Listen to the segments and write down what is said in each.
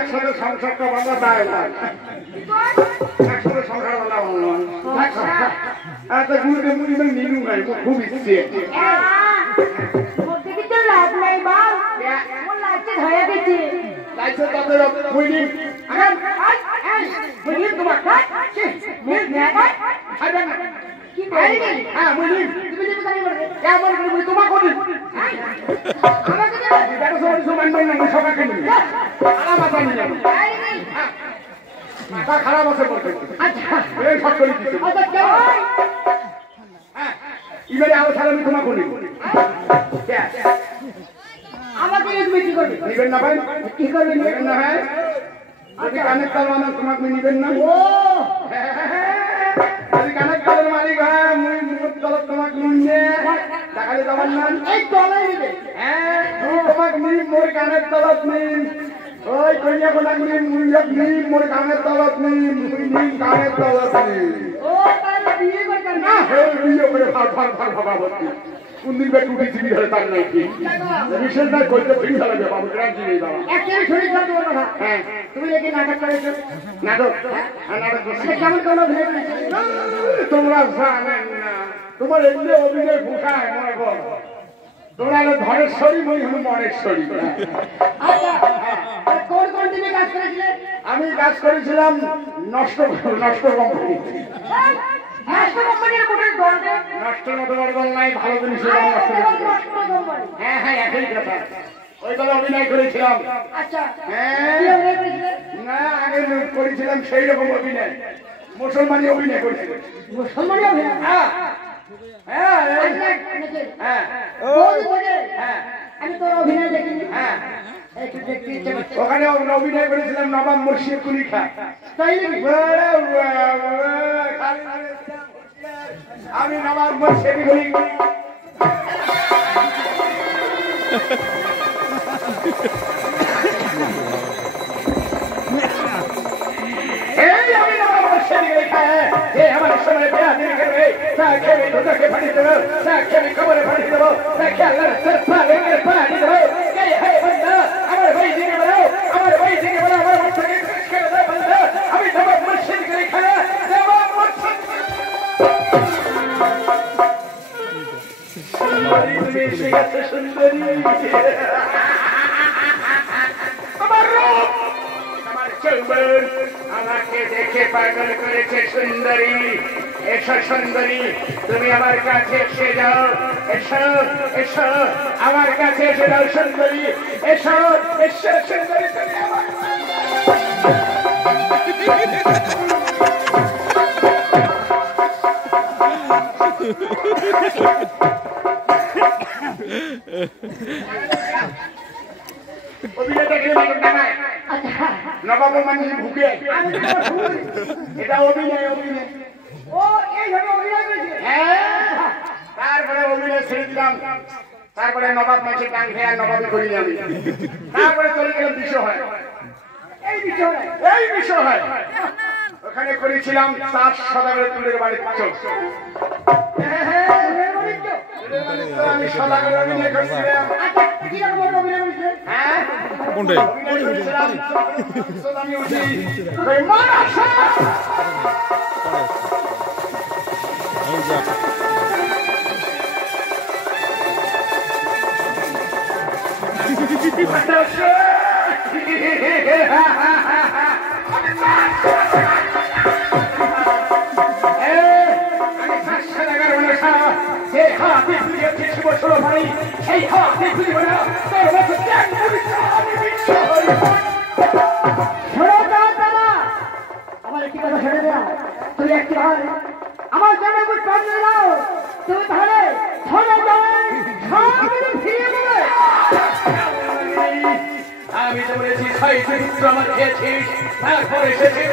একসাথে সংসারটা বাঁধা দেয় না, একসাথে সংসার বাঁধা একটা গুরুকে মুড়ি মানে নিলু নাই, খুব ইচ্ছে লাভ নাই বাল, ওর লাইটে ধরে দিচ্ছি। লাইটে তাদের মুড়ি মুড়ি তোমার মুড়ি না খাইবে না কি বলবি? হ্যাঁ মুড়ি তুমি যে কথা বলবে কেমন করে মুড়ি তোমার কোন আমাকে দে দেখো সরি সমান না না সবাই খেয়ে নিবে আলা মাথা নিয়ে যাবে তা খারাপ আছে বলতে। আচ্ছা এই শট করে দিতে আচ্ছা কেন হ্যাঁ ইবেলে আলো ছাড়া আমি তোমার কোন আমাকে তুমি কি করবে? নিবেন না ভাই, কি করবে? নিবেন না ভাই, যদি কানের তাল বানা তোমাকে নিবেন না। ও যদি কানের তালের মালিক হয় মুখ তলত তোমাকে নিয়ে দেখালে যাবার না, এই তলাই নিবে। হ্যাঁ তোমাকে নিন মোর কানের তলত নিন, ওই কইয়া কোনা নিন মুইয়া নিন মোর কানের তলত নিন, নিন কানের তলত নিন। ও তাহলে বিয়ে করবেন না? হ্যাঁ বিয়ে করে ভাগ ভাগ ভাগ ভাগাবতি কোন দিন বেট উঠি দিবি ধরে তার নাই কি বিশেষ না কইতে ফিরে যাবে বাবু গ্রান্টি নেই বাবা একই ছড়ি করে দেব না। হ্যাঁ তুমি কি নাটক করেছো? নাটক হ্যাঁ নাটক করছি। কেমন কোন অভিনয় করেছো তোমরা? জানেন না তোমার এমনি অভিনয় ফুটায় মনে কর তোমরা হলো ধরেশ্বরী, মই হলো মনেশ্বরী। আচ্ছা কোন কোন টিমে কাজ করেছিলে? আমি কাজ করেছিলাম নষ্ট নষ্ট কোম্পানি। নষ্ট কোম্পানির কোন দল নেই? নষ্টের মতো বড় দল নাই, ভালো জিনিস হ্যাঁ হ্যাঁ একই কথা। ওই দলে অভিনয় করেছিলাম। আচ্ছা হ্যাঁ না আগে করেছিলাম সেই রকম অভিনয়, মুসলমানি অভিনয় করেছিলাম। মুসলমানি অভিনয়? হ্যাঁ হ্যাঁ হ্যাঁ হ্যাঁ আমি তো অভিনয় দেখিনি। হ্যাঁ ওখানে অভিনয় করেছিলাম নবাব মুর্শিদ কুলি খা। আমি নবাব মুর্শিদ কুলি আমার সময় ফাটি দেবো, খবরে ফাটি দেবো, আমার ভাই দিকে বলো, আমার ভাই দিকে বলো, আমার আমি নবাব মুর্শিদ কুলি খা, নবাব মুর্শিদ সুন্দরী আমার রূপ আমার চৌবন আমাকে দেখে পাগল করেছে সুন্দরী। এসো সুন্দরী তুমি আমার কাছে এসে যাও, এসো এসো আমার কাছে এসে যাও সুন্দরী, এসো এসো সুন্দরী তুমি আমার নবাব মানুষ ভুকে এটা অভিনয় অভিনয়। ও এইভাবে অভিনয় করেছে? হ্যাঁ তারপরে অভিনয় ছেড়ে দিলাম, তারপরে নবাব মানুষের গান খেয়ে আর নবাবই করিনি আমি। তারপরে চলে গেলাম বিষয় হয়, এই বিষয় এই বিষয় হয় ওখানে করেছিলাম 4 সদাগরের তুলের বাড়ির চোখ। আমি সদাগরের অভিনয় করেছিলাম। হ্যাঁ কোনটাই আমার একটি কথা ছেড়ে দেওয়া, তুমি একটি ভাই আমার জন্য তুমি তাহলে আমি তো বলেছি 6টি পুত্র আমার খেয়েছিস, তারপরে এসেছিস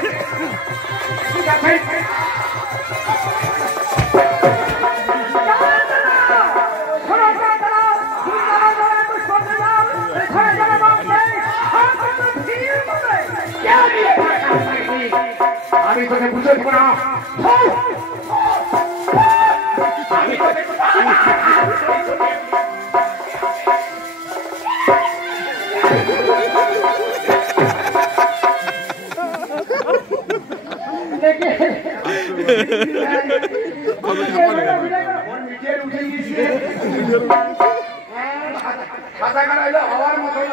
ঠিক আছে আমি তোকে বুঝে দিব না, আমি তোকে নিজের উঠে গিয়েছে খাতা কাটাইলে হওয়ার মতন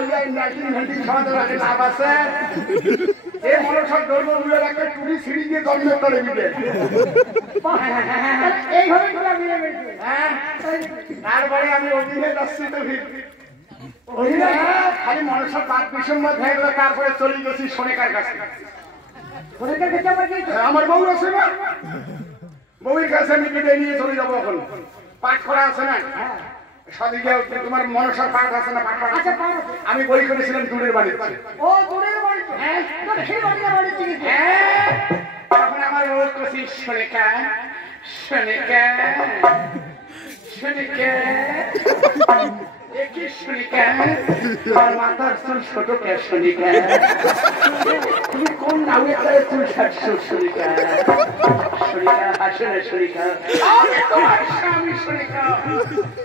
লাভ আছে এই মানুষের ধর্ম মিলে একটা টুরি সিঁড়ি দিয়ে জন্ম করে মিলে তারপরে আমি অভিনয় যাচ্ছি তো খালি মানুষের বাদ বিসম্মত হয়ে গেল তারপরে চলে গেছি সোনেকার কাছে আমার বউ আছে না বউয়ের কাছে আমি কেটে নিয়ে চলে যাবো এখন পাঠ করা আছে না সদিকে তোমার মনসার পাঠ আছে না পাঠ আমি বই করেছিলাম দূরের বাড়ি এখন আমার রোজ করছি সোনিকা সোনিকা সোনিকা একই সোনিকা তোমার মাথার চুল ছোট কে সোনিকা তুমি কোন নামে চুল ছাড়ছো সোনিকা সোনিকা হাসো না সোনিকা আমি তোমার স্বামী সোনিকা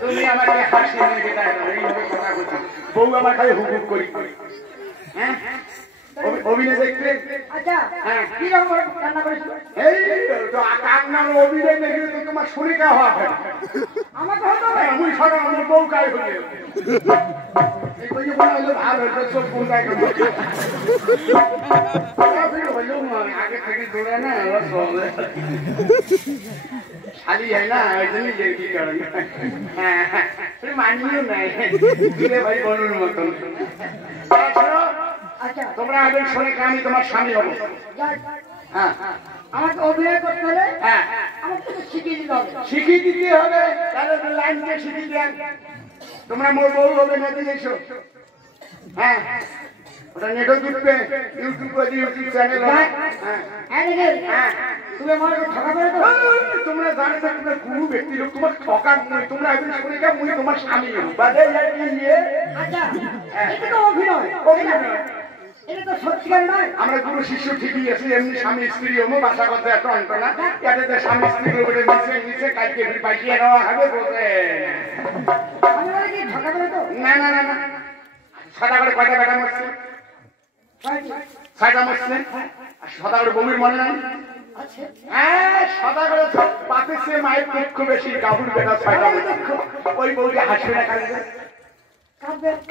তুমি আমাকে হাসি নিয়ে বিদায় দাও এইভাবে কথা বলছি বউ আমার খালি হুকুম করি হ্যাঁ অভিনয় দেখতে আচ্ছা কি রকম রান্না করেছো এই তো কান্নার অভিনয় দেখলে তো তোমার সোনিকা হওয়া হয় আমাকে হতো আমি সারা আমার বউ গায়ে হয়ে এই কই বলা হলো ভালো হচ্ছে সব কোন গায়ে করবে আগে থেকে দৌড়ে না খালি হয় না ওই জন্যই যে কি করেন হ্যাঁ মানিও নাই দিলে ভাই বনুর মতন আচ্ছা তোমরা আগে সোনিকা আমি তোমার স্বামী হবো হ্যাঁ আমাকে অভিনয় করতে হলে হ্যাঁ আমাকে তো শিখিয়ে দিতে হবে শিখিয়ে দিতে হবে তাহলে লাইনটা শিখিয়ে দেন তোমরা মোর বউ হবে নদী এসো হ্যাঁ ওটা নেটও দিবে ইউটিউব চ্যানেল তুমি আমার ঠকাবে তো তোমরা জানো যে তোমরা গুরু ব্যক্তি লোক তোমার ঠকান নয় তোমরা এখন সোনিকা মুই তোমার স্বামী বাদে নিয়ে আচ্ছা এটা তো অভিনয় এটা তো সত্যিকার নয় আমরা গুরু শিষ্য ঠিকই আছি এমনি স্বামী স্ত্রী হমো বাসা করতে এত অন্ত না এটাতে স্বামী স্ত্রী লোকের নিচে নিচে কালকে পাইকিয়ে নেওয়া হবে বলতে আমি বলে কি ঠকাবে তো না না না না সাদা করে কয়টা বেটা মরছে ছয়টা মরছে সাদা করে বমির মনে নাই হ্যাঁ সাদা করে পাতে সে মায়ের দুঃখ বেশি গাভুর বেটা ছয়টা ওই বউকে হাসবে না কালে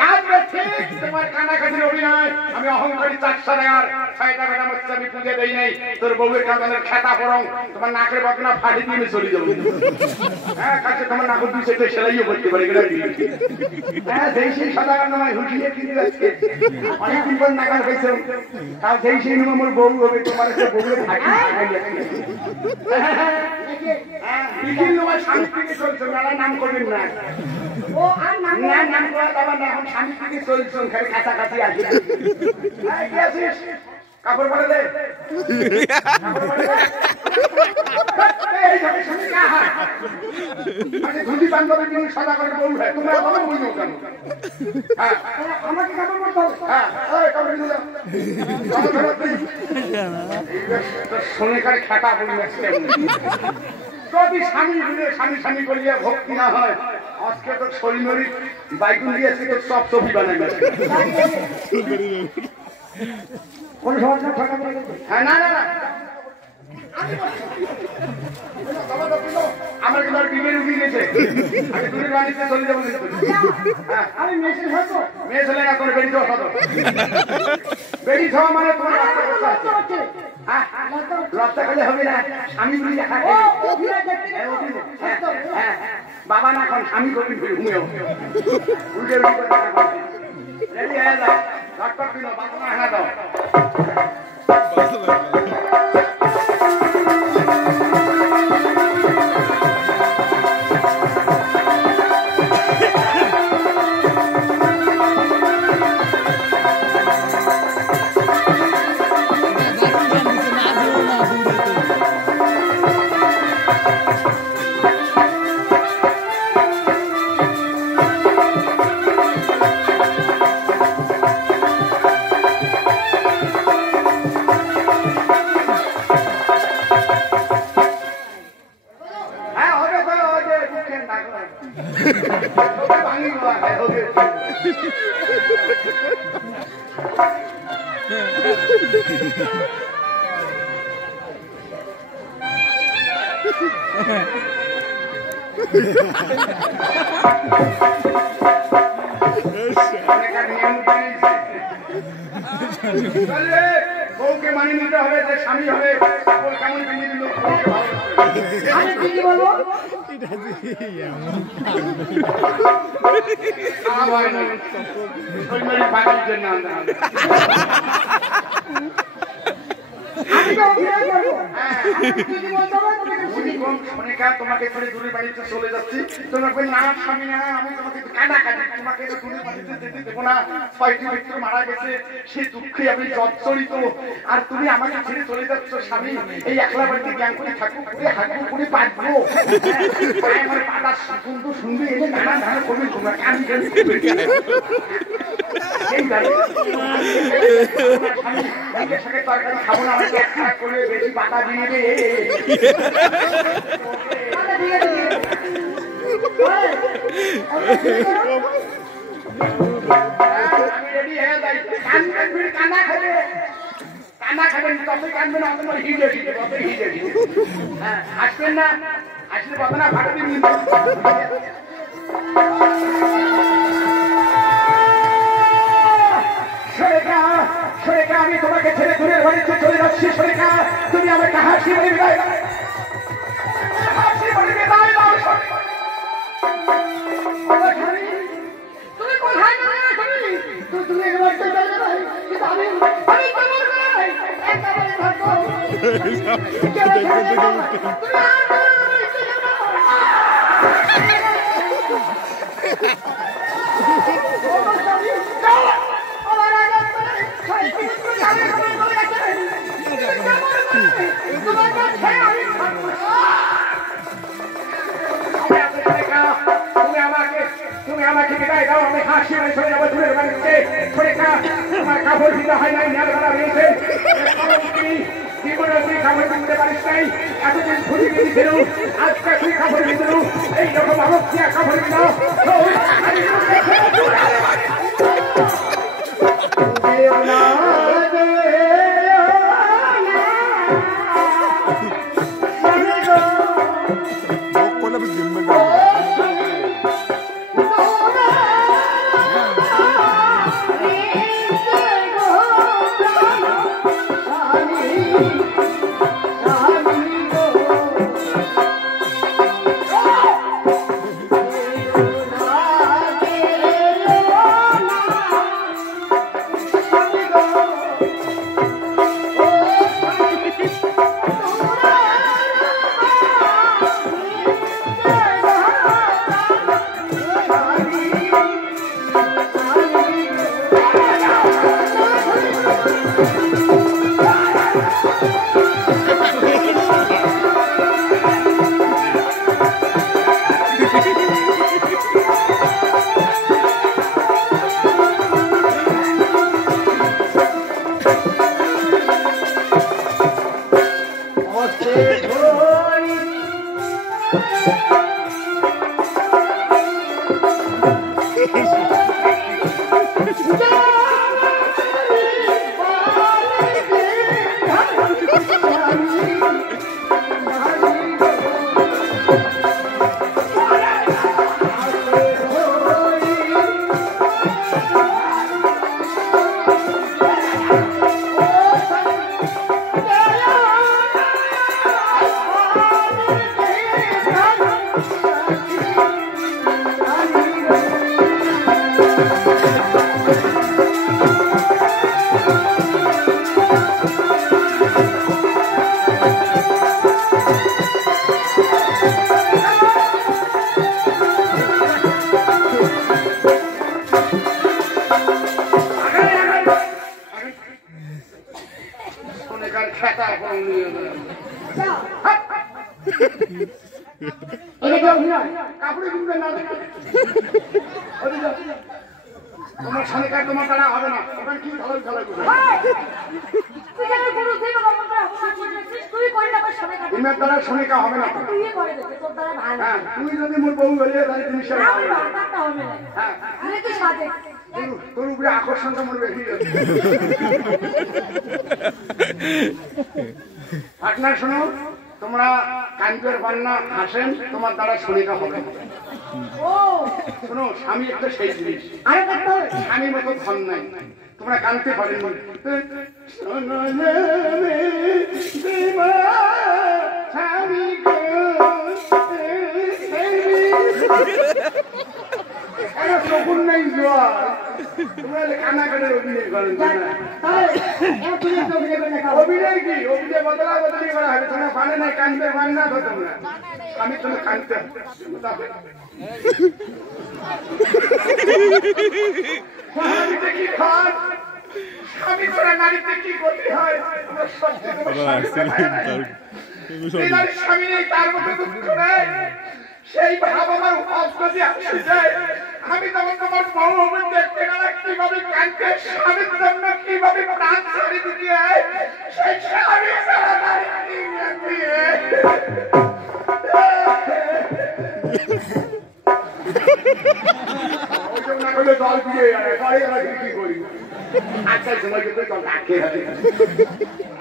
কাঁদবে ঠিক তোমার কানাকাটির অভিনয় আমি অহংকারী 400 টাকার 6টা বেটা মরছে আমি পুজো দেই নাই তোর বউয়ের কাঁদানের খেতা পরং তোমার নাকের বদনা ফাটি দিয়ে চলে যাবো হ্যাঁ কাছে তোমার নাকের দুই সেটে সেলাইও করতে পারি হ্যাঁ সেই সাদা কান্নায় হুঁশিয়ে কিনে যাচ্ছে অনেকদিন পর নাকার হয়েছে তাও সেই নিয়ম আমার বউ হবে তোমার একটা বউয়ের ফাটি লিখিল তোমার স্বামী থেকে চলছে মেলা নাম করবেন না ও আর নাম না নাম করা যাবে না এখন স্বামী থেকে চলছে খালি কাছাকাছি আসবে কি আছিস কাপড় পরে দে ধুতি বান্ধবের জন্য সাদা করে বউ হয় তোমরা বলো বুঝো কেন আমাকে কাপড় পরতে হবে হ্যাঁ কাপড় দিয়ে দাও সোনিকার খাতা বলি যদি স্বামী স্বামী করিয়া ভক্তি না হয় আজকে তো শরীর বাইকুন দিয়েছে তো সব ছবি বানাবে কোন সমস্যা ঠকাবে হ্যাঁ না না না আমার কিন্তু বিমের উঠে গেছে আমি দূরের বাড়িতে চলে যাবো আমি মেসেজ হতো মেয়ে ছেলে না করে বেরিয়ে যাওয়া বেরিয়ে যাওয়া মানে তোমার লজ্জা করলে হবে না স্বামী বলি দেখা বাবা না এখন স্বামী করবি ঘুমিয়েও উল্টে রেডি হয়ে যাও লটপট দিল বাবা না হানা দাও বউকে মানিয়ে নিতে হবে যে স্বামী হবে কাপড় কেমন কিনে দিল আমি কি বলবো তোমাকে দূরে বাড়িতে চলে যাচ্ছি তোমাকে না স্বামী না আমি তোমাকে কাটা কাটি তোমাকে দূরে বাড়িতে যেতে দেবো না 6টি ব্যক্তি মারা গেছে সেই দুঃখে আমি জর্জরিত আর তুমি আমাকে ছেড়ে চলে যাচ্ছ স্বামী এই একলা বাড়িতে জ্ঞান করে ঠাকুর করে হাঁটু করে পাঠবো আমার পাতা সুন্দর সুন্দর এনে নানা ধারা করবে তোমরা কানি কানি এই তরকারি খাবো না আমাকে খারাপ করবে বেশি পাতা দিয়ে দে আমি রেডি হয়ে যাই কান্না খাবে কান্না খাবেন ততই কানবেন আপনার হিজে হিজে ততই হিজে হিজে হ্যাঁ আসবেন না আসলে কথা না ভাড়া দিন সরেকা আমি তোমাকে ছেড়ে দূরের বাড়িতে চলে যাচ্ছি সরেকা তুমি আমাকে হাসি বলে বিদায় হাসি বলে বিদায় দাও তুমি কোথায় গেলে তুমি এবার তো চলে যাবে কিন্তু আমি তোমার ভাই একেবারে থাকবো তুমি আমাকে বিদায় দাও আমি হাসি বলে চলে যাবো দূরের বাড়িতে সরেকা তোমার কাপড় দিতে হয় নাই নেলবেলা রয়েছে জীবনে তুই কাপড় কিনতে পারিস নাই এতদিন ঘুরি দিয়েছিল আজকে তুই কাপড় দিল এইরকম আমার কাপড় দিল তোমার সামনে তোমার দ্বারা হবে না ওখানে কি ভালো খেলা করবে তোমার দ্বারা শোনেকা হবে না তুই যদি মোর বউ বলে তাহলে তুমি তোর উপরে আকর্ষণটা মনে বেশি যাচ্ছে পার্টনার শোনো তোমরা কাঞ্চের বান্না হাসেন, তোমার দ্বারা শনিকা হবে। শোনো, স্বামী একটা সেই জিনিস, স্বামীর মতো ধন নাই। তোমরা কানতে পারেন তখন নেই জোয়ার, তোমরা কানাকানের অভিনয় করেন। অভিনয় কি? অভিনয় বদলা বদলি করা হবে। তোমরা পানে নাই কানতে বান্না তো তোমরা, আমি তোমরা কানতে কি খান স্বামী করে নারীতে কি করতে হয়? স্বামী নেই তার মধ্যে দুঃখ নেই, সেই ভাব আমার অস্তি আসে যায়। আমি তখন তোমার বউ দেখতে গেলে কিভাবে কানতে, স্বামীর জন্য কিভাবে প্রাণ ছাড়ি দিয়ে সেই স্বামী জল দিয়ে কি করি। আচ্ছা সময় কিন্তু জল রাখে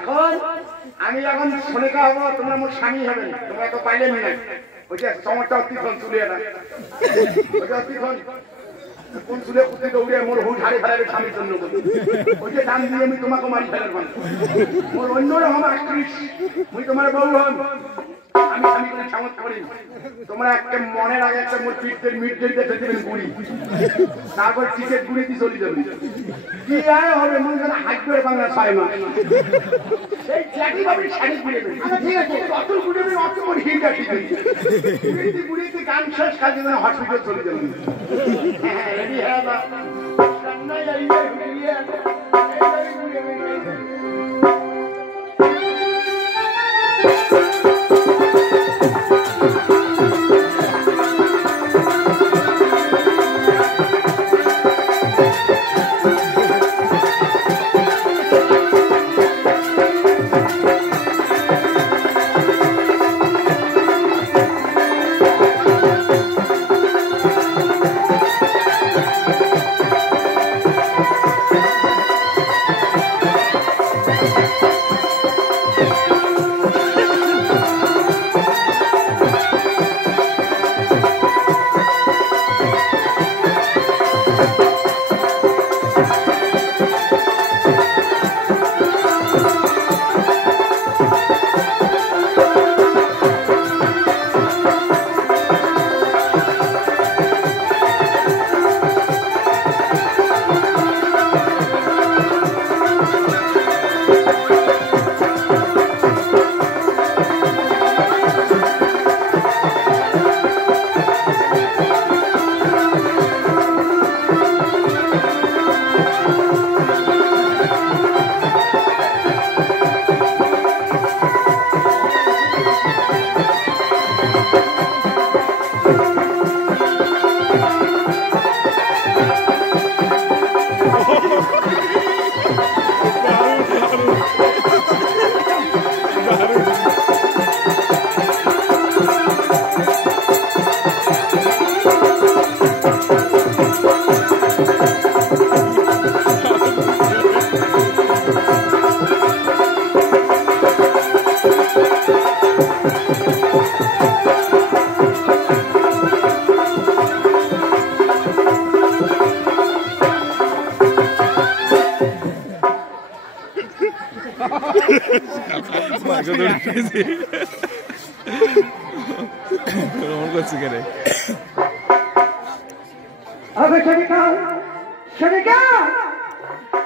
এখন আমি যখন শোনেকা হবো, তোমরা মোট স্বামী হবে, তোমরা তো পাইলে মিলে ওই যে চমরটা অতিক্ষণ চুলিয়ে না, ওইটা অতিক্ষণ কোন চুলে কুচে দৌড়ে মোর হুট হারে ফেলাবে স্বামীর জন্য। ওই যে দাম দিয়ে আমি তোমাকে মারি ফেলার মানে মোর অন্যরকম আক্রিস, মুই তোমার বউ হন, আমি স্বামী করে সামর্থ করি। তোমরা একটা মনের আগে একটা মোট পিঠের মিট দিয়ে দেবেন গুড়ি, তারপর চিকের গুড়ি দিয়ে চলে যাবে। কি আয় হবে মনে করেন হাত করে বাংলা ছয় মাস সেই চ্যাটি ভাবে শাড়ি ঘুরে দেবে। ঠিক আছে, অত ঘুরে দেবে, অত মোট হিট আছে গুড়িতে গুড়িতে গান শেষ কাজে যেন হসপিটাল চলে যাবে। হ্যাঁ রেডি হ্যাঁ বা সামনে যাইবে ঘুরিয়ে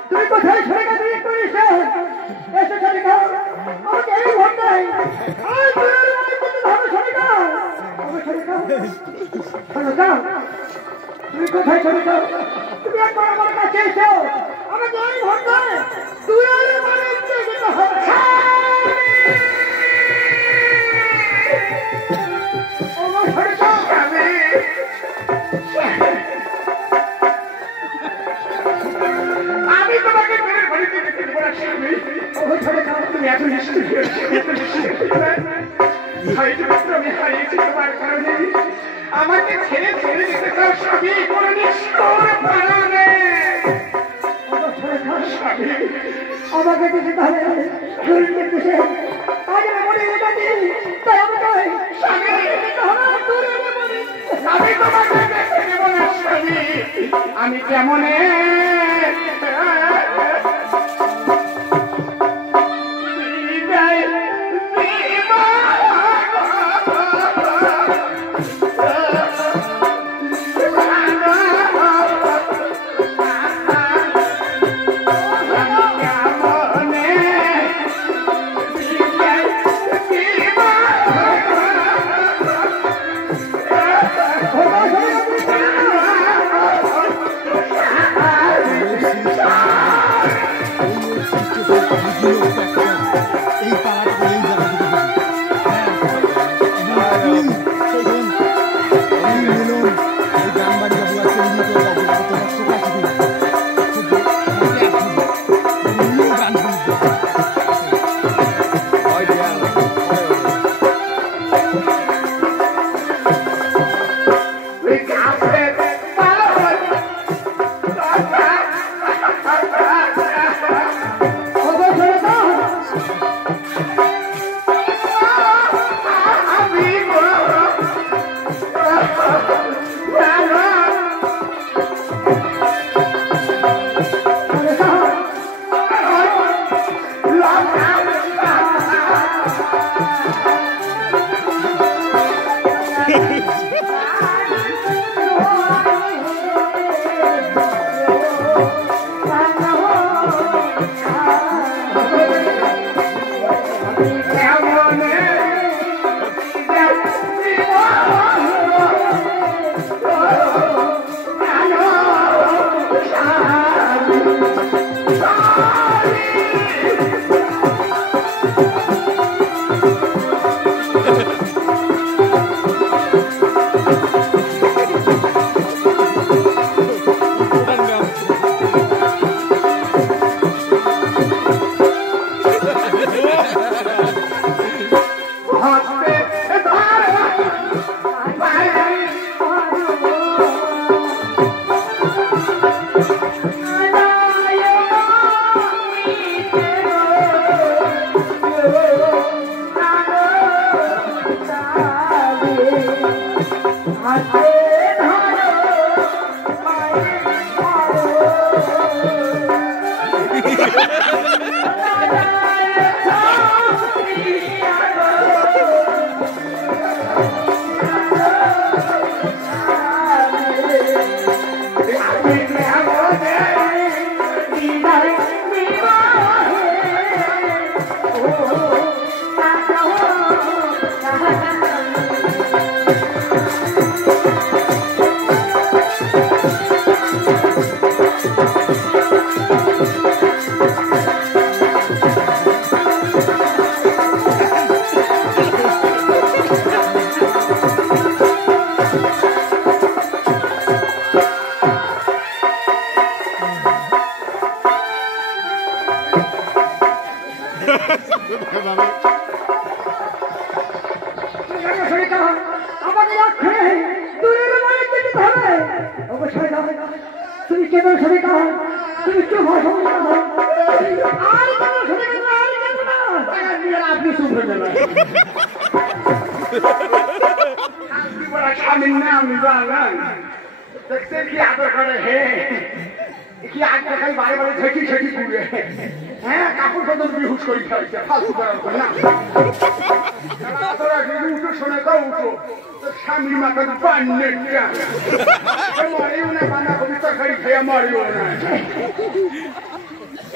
তুমি কোথায় সরকার তুমি করিস এসে সরকার আমাকে এই ভোট দেয় আর তুমি কোথায় সরকার তুমি একবার আমার কাছে এসো আমাকে এই ভোট দেয় তুই আমি তোমাকে তুমি এত আমি হারিয়েছি তোমার কারণে আমাকে ছেড়ে ছেড়ে যেতে চাও স্বামী কোনো নিষ্ঠুর প্রাণে আমাকে কিছু তাহলে গেলে মরে যাচ্ছি তাই আমাকে সামনে যেতে হবে দূরে মরে আমি তোমাকে দেখে নেব না স্বামী আমি কেমনে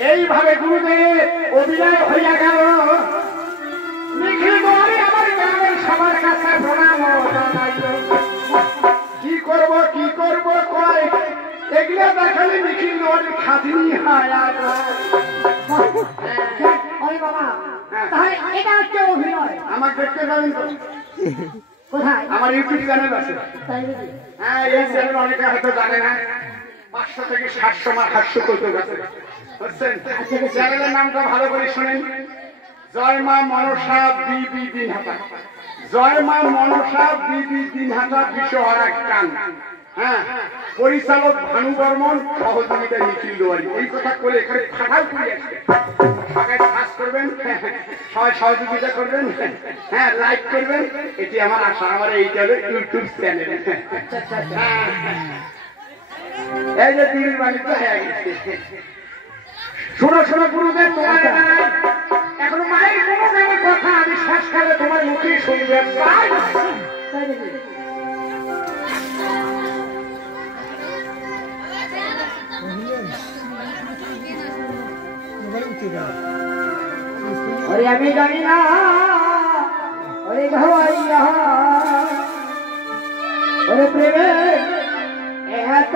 এইভাবে গুরুদেব অভিনয় হইয়া গেল নিখিল গৌরী আমার গ্রামের সবার কাছে প্রণাম কি করব কয় এগুলো দেখালে নিখিল গৌরী খাদিনি হয় আমার দেখতে পাবেন তো আমার ইউটিউব চ্যানেল আছে হ্যাঁ এই চ্যানেল অনেকে হয়তো জানে না 500 থেকে 700 মার হাস্য করতে গেছে বুঝছেন চ্যানেলের নামটা ভালো করে শুনেন জয় মা মনসা বিবি দিনহাটা জয় মা মনসা বিবি দিনহাটা বিশ্বহারা গান হ্যাঁ পরিচালক ভানু বর্মন সহযোগিতা নিখিল দেওয়ারি এই কথা বলে এখানে ফাটাল করে আসছে করবেন, সবাই সহযোগিতা করবেন, হ্যাঁ লাইক করবেন, এটি আমার আশা। আমার এইটা হলো ইউটিউব চ্যানেল। এই যে দিদির বাড়ি তো হয়ে গেছে। শোনো শোনো গুরুদেব, তোমার এখন মায়ের কোনো গানের কথা আমি শেষকালে তোমার মুখেই শুনবেন। ওরে আমি জানি না ওরে ভাইয়া ওরে প্রেমে এত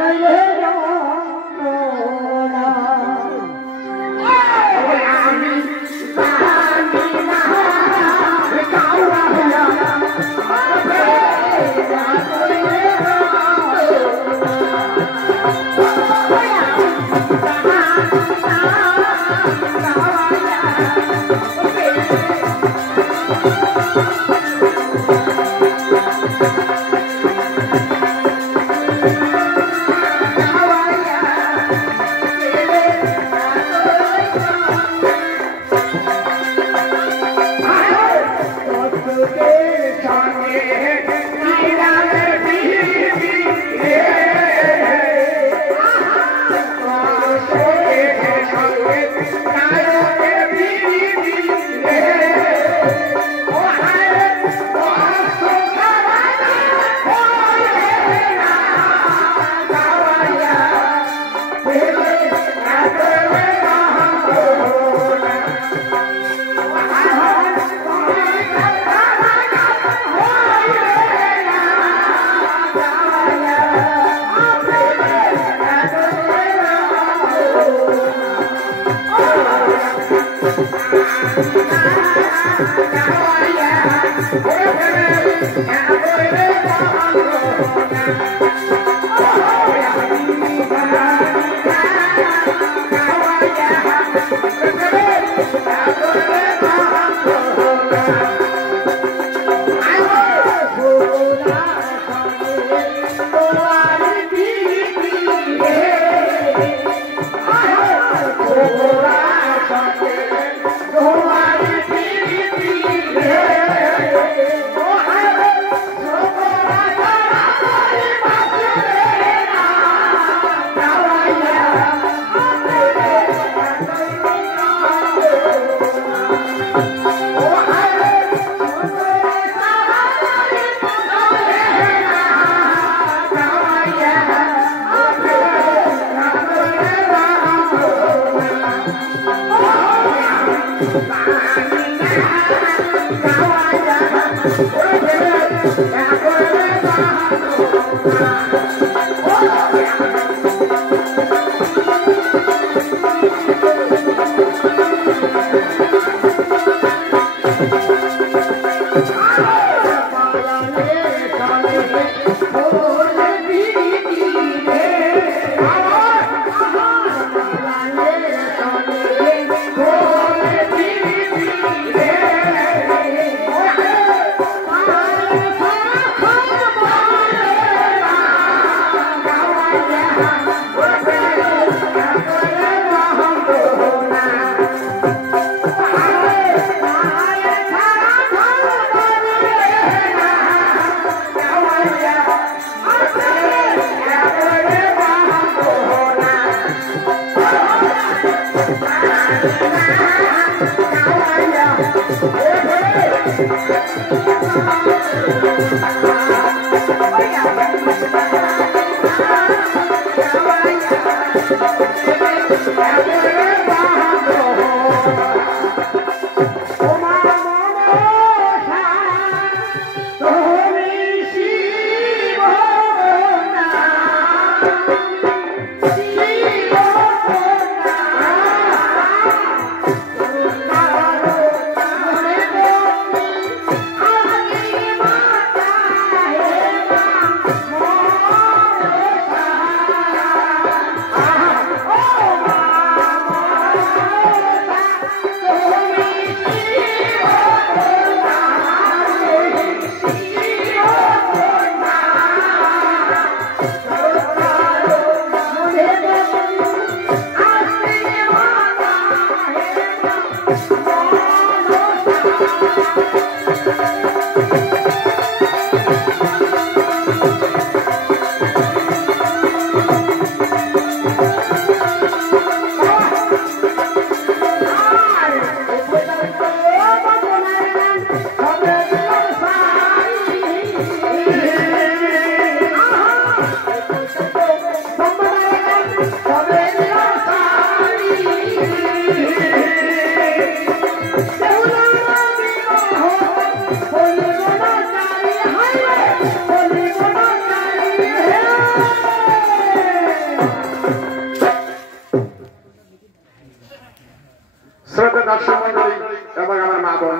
মন্ডলী এবং আমার মা বোন,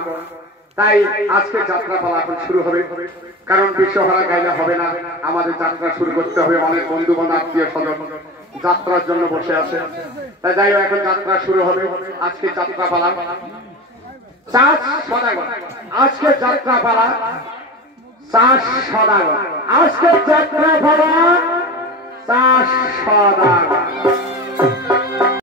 তাই আজকে যাত্রা পালা এখন শুরু হবে। কারণ বিশ্বহারা গাইলে হবে না, আমাদের যাত্রা শুরু করতে হবে। অনেক বন্ধু বান্ধব আত্মীয় স্বজন যাত্রার জন্য বসে আছে, তাই যাই হোক এখন যাত্রা শুরু হবে। আজকে যাত্রা পালা চাষ সদাগর, আজকে যাত্রা পালা চাষ সদাগর, আজকে যাত্রা পালা চাষ সদাগর।